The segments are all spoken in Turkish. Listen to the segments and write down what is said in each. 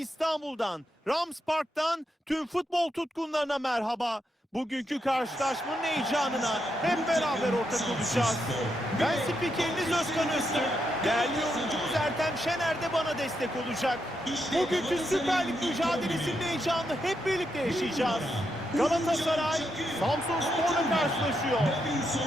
İstanbul'dan, Rams Park'tan tüm futbol tutkunlarına merhaba. Bugünkü karşılaşmanın heyecanına hep beraber ortak olacağız. Ben spikeriniz Özkan Öztürk. Değerli yorumcumuz Ertem Şener de bana destek olacak. Bugünkü Süper Lig mücadelesinin heyecanını hep birlikte yaşayacağız. Galatasaray, Samsun Spor'la karşılaşıyor.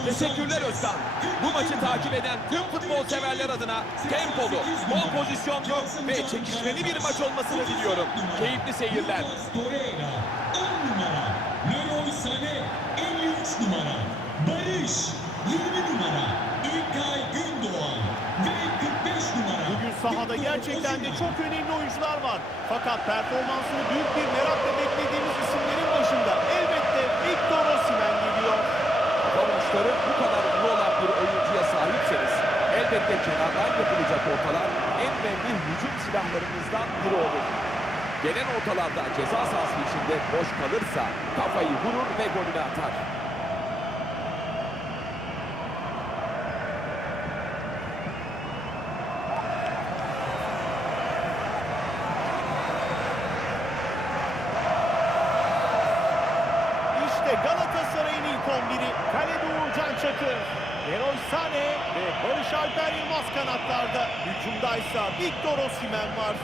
Teşekkürler Özkan. Bu maçı takip eden tüm futbol severler adına tempolu, bol pozisyonlu ve çekişmeli bir maç olmasını diliyorum. Keyifli seyirler. Torreira 10 numara. Leroy Sané 53 numara. Barış 20 numara. İlkay Gündoğan ve 45 numara. Bugün sahada gerçekten de çok önemli oyuncular var. Fakat performansını büyük bir merakla beklediğimiz isimlerin başında elbette Victor Osimhen geliyor. Kavuçları bu kadar hızlı olan bir oyuncuya sahipseniz elbette kenardan yapılacak ortalar en önemli hücum silahlarınızdan biri olur. Gelen ortalarda ceza sahası içinde boş kalırsa kafayı vurur ve golünü atar. İşte Galatasaray'ın ilk 11'i. Uğurcan Çakır. Leroy Sané ve Barış Alper Yılmaz kanatlarda. Hücumdaysa Victor Osimhen var.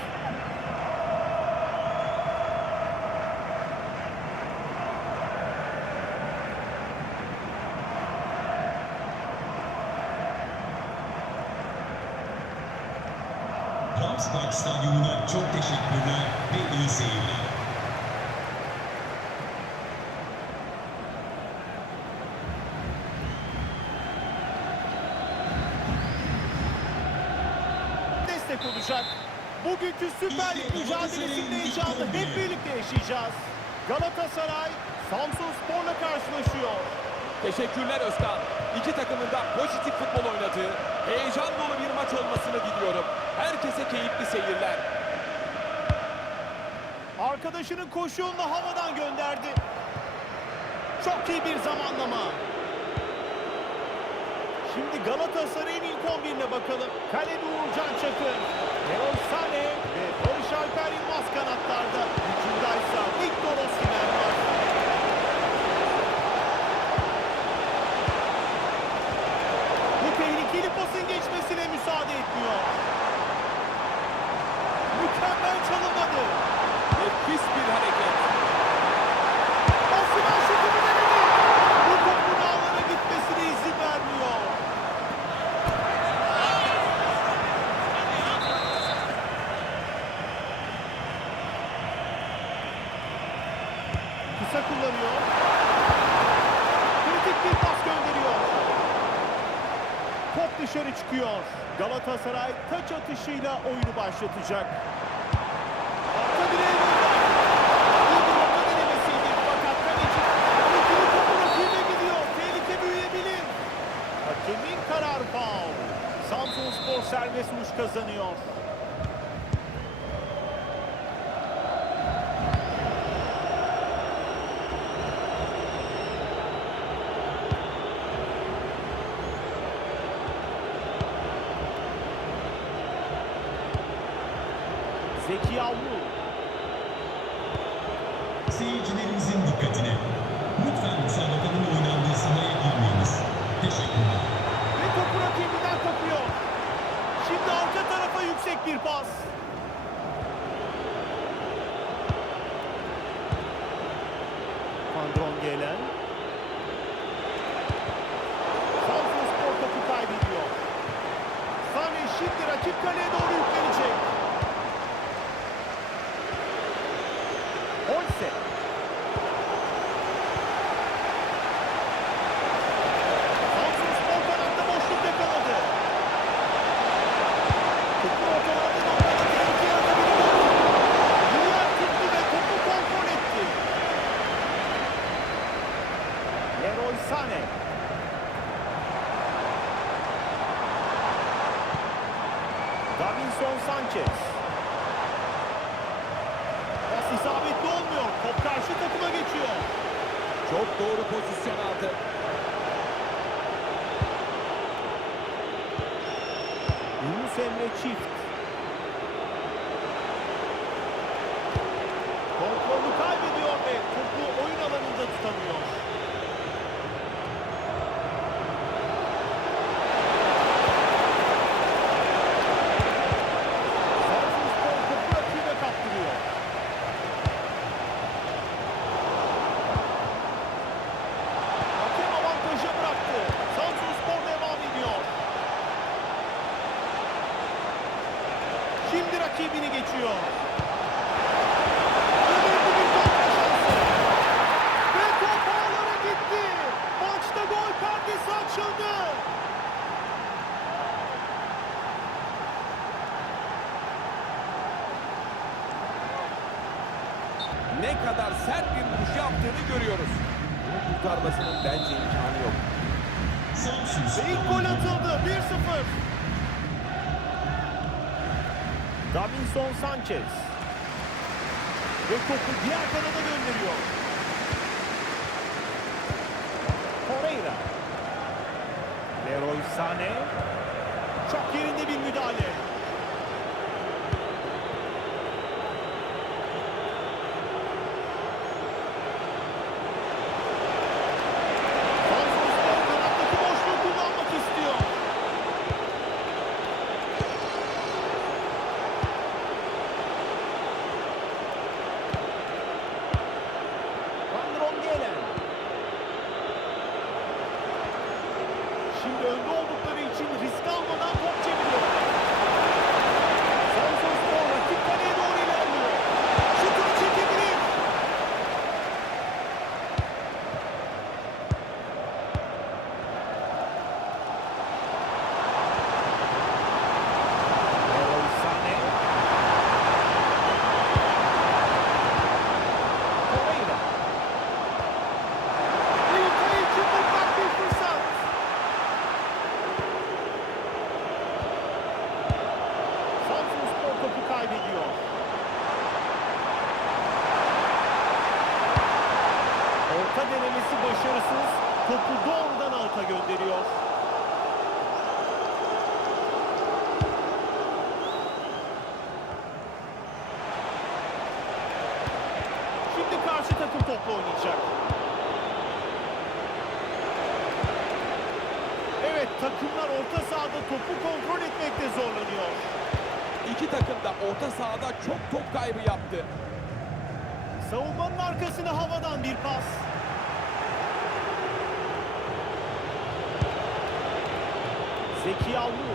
Ramspark Stadyumuna çok teşekkürler ve iyi seyirler. destek olacak. Bugünkü Süper Lig mücadelesinin heyecanını hep birlikte yaşayacağız. Galatasaray, Samsun Spor'la karşılaşıyor. Teşekkürler Özkan. İki takımın da pozitif futbol oynadığı, heyecan dolu bir maç olmasını diliyorum. Herkese keyifli seyirler. Arkadaşının koşu yolunu havadan gönderdi. Çok iyi bir zamanlama. Şimdi Galatasaray'ın ilk 11'ine bakalım. Kalede Uğurcan Çakır, Leroy Sané ve Barış Alper Yılmaz kanatlarda. Hücumdaysa Victor Osimhen var. Bu tehlikeli pasın geçmesine müsaade etmiyor. Mükemmel çalınmadı. Nefis bir hareket. Osimhen şutunu denedi. Bu topun ağlara gitmesine izin vermiyor. Kısa kullanıyor. Kritik bir pas gönderiyor. Top dışarı çıkıyor. Galatasaray taç atışıyla oyunu başlatacak. Tehlike büyüyebilir. Hakemin kararı faul. Samsun Spor serbest vuruş kazanıyor. Zeki Avlu. Seyircilerimizin dikkatine. Lütfen müsabakanın oynandığı sahaya girmeyiniz. Teşekkürler. Ve topu rakibinden kopuyor. Şimdi arka tarafa yüksek bir pas. Andron gelen. Samsun Spor topu kaybediyor. Sane şimdi rakip kaleye doğru Davinson Sanchez. Pas isabetli olmuyor. Top karşı takıma geçiyor. Çok doğru pozisyon aldı. Yunus Emre çift. Kontrolü kaybediyor ve topu oyun alanında tutamıyor. Rakibini geçiyor. Önemli bir kontra şansı. Ve top ağlara gitti. Maçta gol perdesi açıldı. Ne kadar sert bir vuruş yaptığını görüyoruz. Bunu kurtarmasının bence imkanı yok. Ve ilk gol atıldı. 1-0. Davinson Sanchez. Ve topu diğer kanada gönderiyor. Torreira. Leroy Sané. Çok yerinde bir müdahale. Samsunspor kanattaki boşluğu kullanmak istiyor. Van Drongelen. Şimdi önde oldukları için risk almadan top çeviriyor. Samsunspor rakip kaleye doğru ilerliyor. Şutunu çekebilir. Leroy Sané. Torreira. İlkay için mutlak bir fırsat. Samsunspor topu kaybediyor. Orta denemesi başarısız. Topu doğrudan alta gönderiyor. Şimdi karşı takım topla oynayacak. Evet takımlar orta sahada topu kontrol etmekte zorlanıyor. İki takım da orta sahada çok top kaybı yaptı. Savunmanın arkasına havadan bir pas. Zeki Avlu.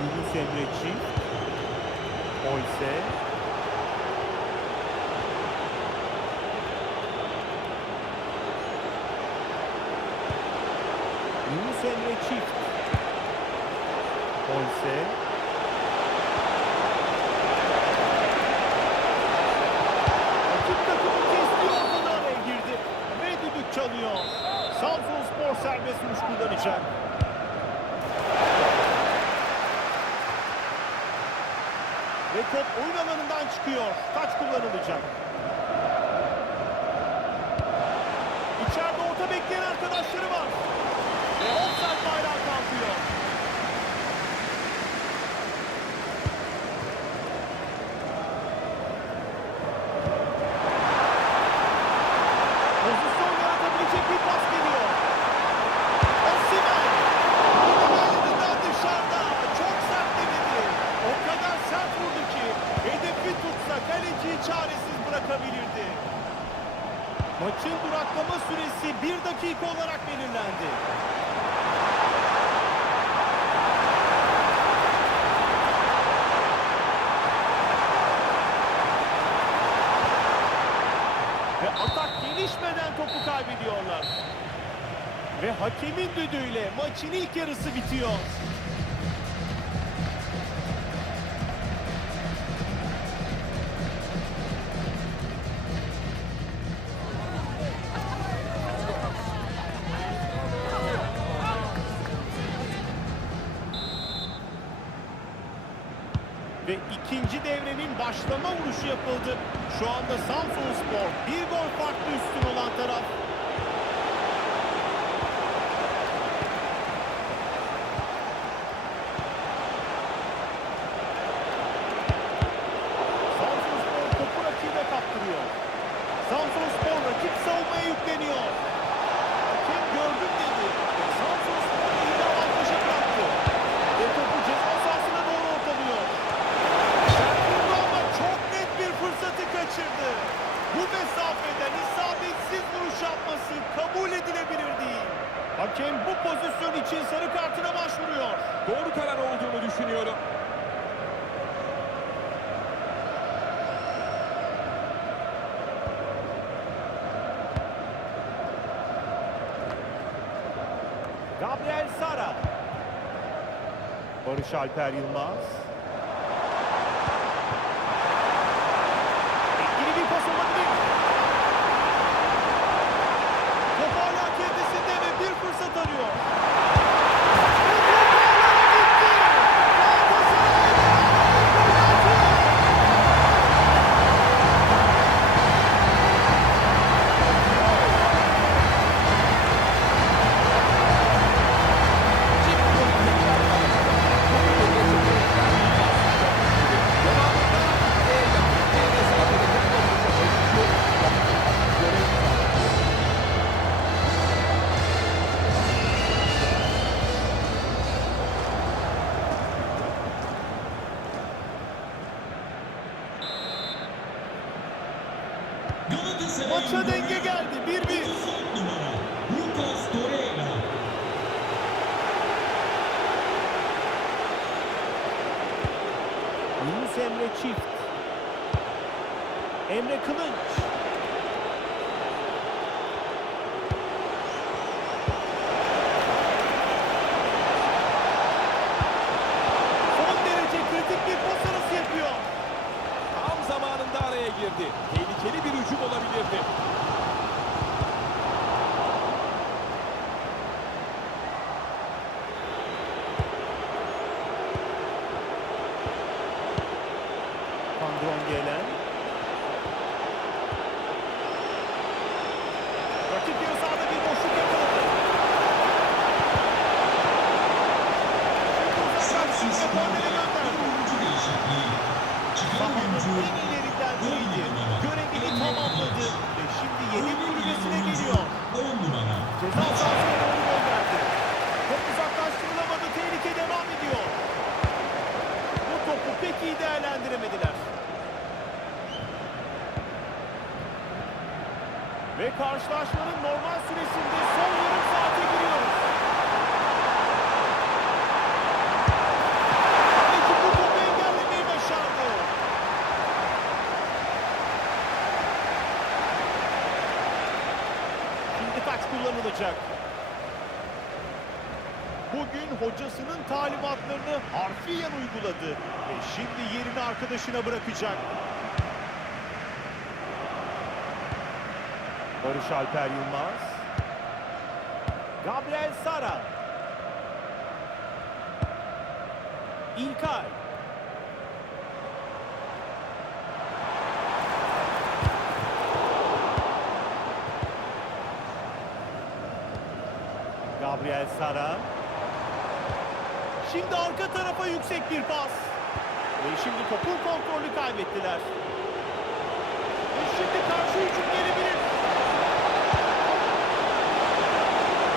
Yunus Emre Çift. Oyse. Yunus Emre Çift. Oyse. Rakip takımın kestiği ortada araya girdi. Ve düdük çalıyor. Samsun Spor serbest vuruş kullanacak. Ve top oyun alanından çıkıyor. Taç kullanılacak. İçeride orta bekleyen arkadaşları var. Ve offside bayrağı kalkıyor. Pozisyon yaratabilecek bir pas geliyor. Osimhen. Yine dışarıda. Çok sert denedi. O kadar sert vurdu ki hedefi tutsa kaleciyi çaresiz bırakabilirdi. Maçın duraklama süresi bir dakika olarak belirlendi. Ve atak gelişmeden topu kaybediyorlar. Ve hakemin düdüğüyle maçın ilk yarısı bitiyor. Ve ikinci devrenin başlama vuruşu yapıldı. Şu anda Samsun Spor bir gol farklı üstün olan taraf. yükleniyor. Gabriel Sara. Barış Alper Yılmaz. Kullanılacak. Bugün hocasının talimatlarını harfiyen uyguladı. Ve şimdi yerini arkadaşına bırakacak. Barış Alper Yılmaz. Gabriel Sara. İlkay. Gabriel Sara. Şimdi arka tarafa yüksek bir pas. Ve şimdi topun kontrolü kaybettiler. Ve şimdi karşı hücum gelebilir.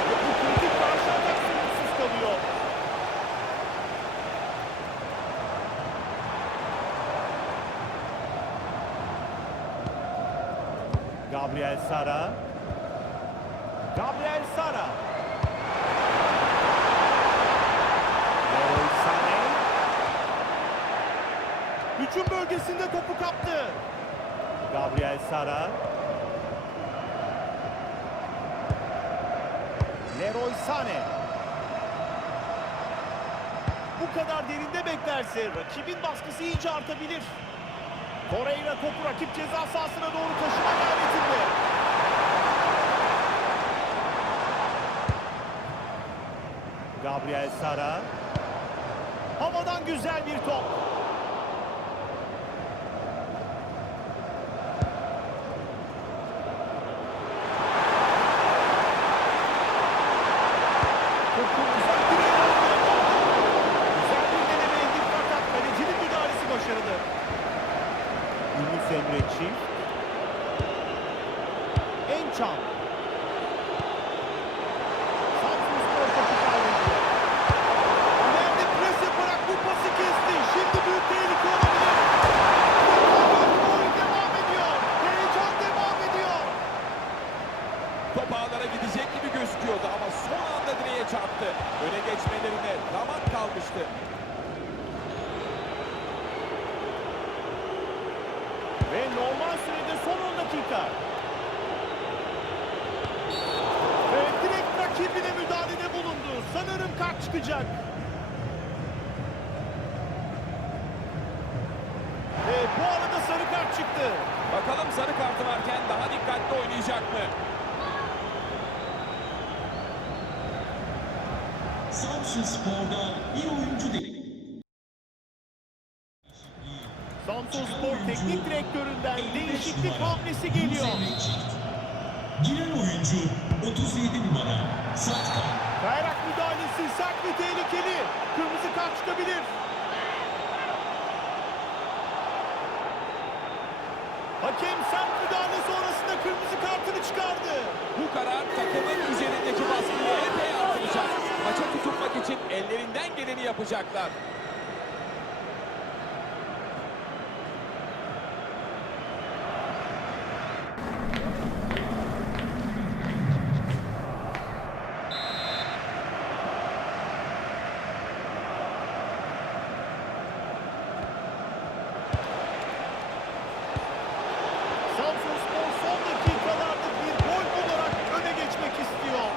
Ve bu kritik. Gabriel Sara. Gabriel Sara. Leroy Sané. Hücum bölgesinde topu kaptı. Gabriel Sara. Leroy Sané. Bu kadar derinde beklerse rakibin baskısı iyice artabilir. Torreira topu rakip ceza sahasına doğru taşıma gayretinde. Gabriel Sara. Havadan güzel bir top. Topu uzak direğe doğru gönderdi. Güzel bir denemeydi fakat kalecinin müdahalesi başarılı. Yunus Emre Çift. Ençam. Samsunspor topu kaybediyor. İleride pres yaparak bu pası kesti. Şimdi büyük tehlike olabilir. Gol devam ediyor. Heyecan devam ediyor. Top ağlara gidecek gibi gözüküyordu ama son anda direğe çarptı. Öne geçmelerine ramak kalmıştı. Ve normal sürede son 10 dakika. Ve direkt rakibine müdahalede bulundu. Sanırım kart çıkacak. Ve bu arada sarı kart çıktı. Bakalım sarı kartı varken daha dikkatli oynayacak mı? Samsun Spor'da bir oyuncu değil. Samsun Spor Teknik Direktöründen değişiklik hamlesi geliyor. Giren oyuncu 37 numara Satka. Bayrak müdahalesi sert ve tehlikeli. Kırmızı kart çıkabilir. Hakem sert müdahale sonrasında kırmızı kartını çıkardı. Bu karar takımın üzerindeki baskıyı epey artıracak. Maça tutunmak için ellerinden geleni yapacaklar. Samsun Spor son dakikalarda bir gol bularak öne geçmek istiyor.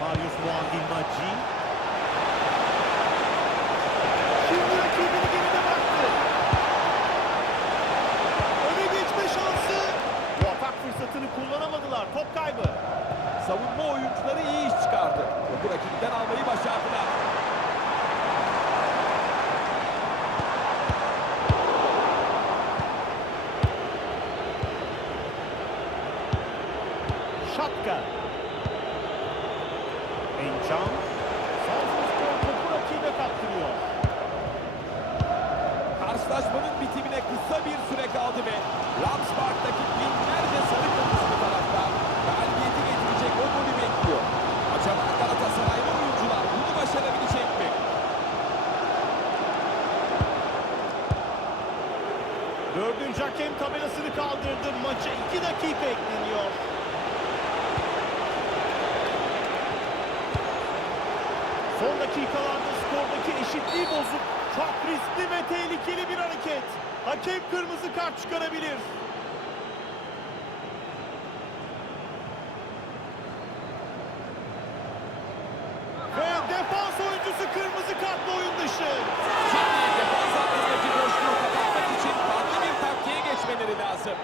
Marius Muandilmacci. Şimdi rakibini geride bıraktı. Öne geçme şansı. Bu atak fırsatını kullanamadılar. Top kaybı. Savunma oyuncuları iyi iş çıkardı. Topu rakipten almayı başardılar. Tabelasını kaldırdı. Maça iki dakika ekleniyor. Son dakikalarda skordaki eşitliği bozup çok riskli ve tehlikeli bir hareket. Hakem kırmızı kart çıkarabilir. Ve defans oyuncusu kırmızı kartla oyun dışı. Şimdi defans hattındaki boşluğu kapatmak için farklı bir taktiğe geçmeleri lazım.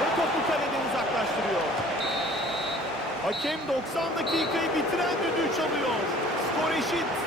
Ve topu kaleden uzaklaştırıyor. Hakem 90 dakikayı bitiren düdüğü çalıyor. Skor eşit.